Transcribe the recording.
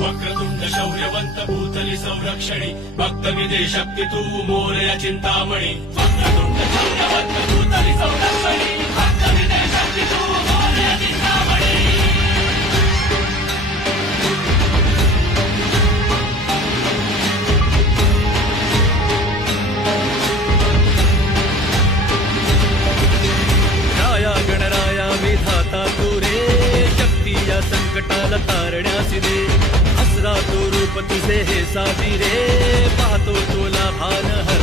वक्रतुंड शौर्यवंत भूतली संरक्षणी भक्त विजय शक्ती तू मोरया चिंतामणी वक्रतुंड शौर्यवंत भूतली संरक्षणी भक्त विजय शक्ती तू मोरया चिंतामणी राया गणराया विधाता तू रे शक्ती या संकटाला तारण्यासी दे असरा तो रूप तुझे हे साधी रे पाहतो तुला भान हर